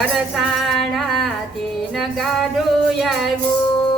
વરસાણાથી ન ગાડું આવ્યું.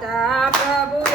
tá pra.